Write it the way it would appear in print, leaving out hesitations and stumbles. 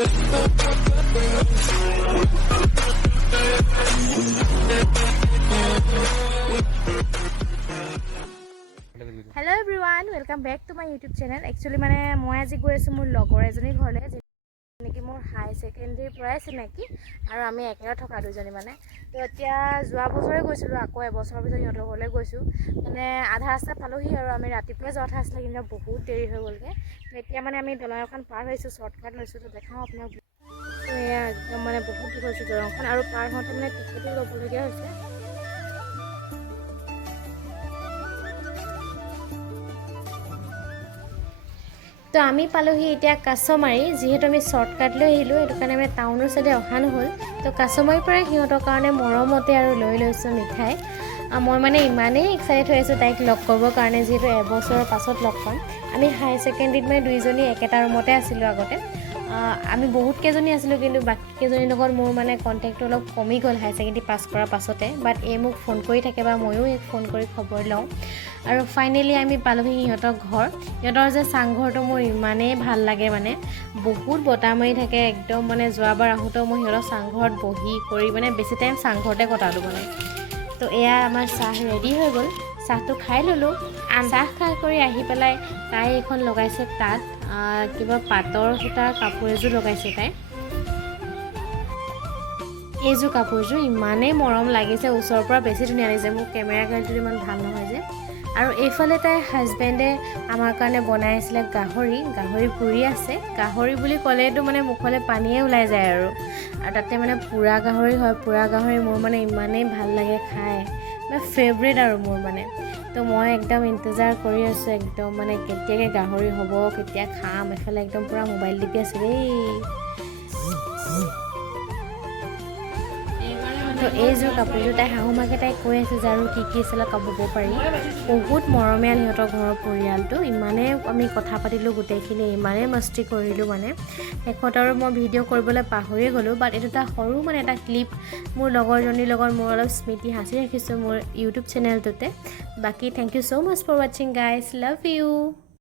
Hello everyone, welcome back to my YouTube channel. Actually মানে মই আজি গৈ আছো মোৰ লগৰ এজনী ঘৰলে যেনেকি মোৰ হাই সেকেন্ডাৰী পৰাই চিনাকি আৰু আমি একেলগে থকা দুজনী মানে তো এতিয়া যোৱা বছৰে গৈছিলো আকৌ এবছৰ পিছত ইহঁতৰ ঘৰলৈ গৈছো মানে আধা ৰাস্তা পালোহি আৰু আমি ৰাতিপুৱা যোৱা কথা আছিলে কিন্তু বহুত দেৰি হৈ গ'লগে তো এতিয়া মানে আমি দলং এখন পাৰ হৈছো শৰ্টকাট লৈছো তো দেখাও আপোনাক তো এয়া একদম মানে বহুত দূৰ হৈছে দলংখন আৰু পাৰ হওঁতে মানে টিকেটো ল'বলগীয়া হৈছে তো আমি পালোহি এতিয়া কাছমাৰী যিহেতু আমি শৰ্টকাট লৈ আহিলোঁ সেইটো কাৰণে আমি টাউনৰ সাইডে অহা নহ'ল তো কাছমাৰীৰ পৰা সিহঁতৰ কাৰণে মৰমতে আৰু লৈ লৈছোঁ মিঠাই মই মানে ইমানেই এক্সাইটেড হৈ আছোঁ তাইক লগ কৰিবৰ কাৰণে যিহেতু এবছৰৰ পাছত লগ পাম আমি হাই ছেকেণ্ডেৰীত মানে দুইজনী একেটা ৰুমতে আছিলোঁ আগতে আমি বহুত কেইজনী আছিলোঁ কিন্তু বাকী কেইজনীৰ লগত মোৰ মানে কণ্টেক্টটো অলপ কমি গ'ল হাই ছেকেণ্ডেৰী পাছ কৰাৰ পাছতে বাট এই মোক ফোন কৰি থাকে বা ময়ো এক ফোন কৰি খবৰ লওঁ আৰু ফাইনেলি আমি পালোহি সিহঁতৰ ঘৰ সিহঁতৰ যে চাংঘৰটো মোৰ ইমানেই ভাল লাগে মানে বহুত বতাহ মাৰি থাকে একদম মানে যোৱাবাৰ আহোঁতেও মই সিহঁতৰ চাংঘৰত বহি কৰি মানে বেছি টাইম চাংঘৰতে কটালোঁ মানে তো এয়া আমাৰ চাহ ৰেডি হৈ গ'ল চাহটো খাই ল'লোঁ চাহ খাই কৰি আহি পেলাই তাই এখন লগাইছে তাত কিবা পাটৰ সূতাৰ কাপোৰ এযোৰ লগাইছে তাই এইযোৰ কাপোৰযোৰ ইমানেই মৰম লাগিছে ওচৰৰ পৰা বেছি ধুনীয়া লাগিছে মোৰ কেমেৰা কোৱালিটিটো ইমান ভাল নহয় যে আৰু এইফালে তাইৰ হাজবেণ্ডে আমাৰ কাৰণে বনাই আছিলে গাহৰি পুৰি আছে গাহৰি বুলি ক'লেতো মানে মুখলৈ পানীয়ে ওলাই যায় আৰু তাতে মানে পুৰা গাহৰি হয় পুৰা গাহৰি মোৰ মানে ইমানেই ভাল লাগে খাই মানে ফেভৰেট আৰু মোৰ মানে তো মই একদম ইন্তজাৰ কৰি আছোঁ একদম মানে কেতিয়াকৈ গাহৰি হ'ব কেতিয়া খাম এফালে একদম পুৰা মোবাইল টিপি আছোঁ দেই তো এইযোৰ কাপোৰযোৰ তাই শাহুমাকে তাই কৈ আছে যে আৰু কি আছিলে কাপোৰ ব'ব পাৰি বহুত মৰমীয়াল সিহঁতৰ ঘৰৰ পৰিয়ালটো ইমানেই আমি কথা পাতিলোঁ গোটেইখিনি ইমানেই মস্তি কৰিলোঁ মানে শেষত আৰু মই ভিডিঅ' কৰিবলৈ পাহৰিয়ে গ'লোঁ বাট এইটো এটা সৰু মানে এটা ক্লিপ মোৰ লগৰজনীৰ লগত মোৰ অলপ স্মৃতি সাঁচি ৰাখিছোঁ মোৰ ইউটিউব চেনেলটোতে বাকী thank you so' much for ৱাচিং গাইজ লাভ ইউ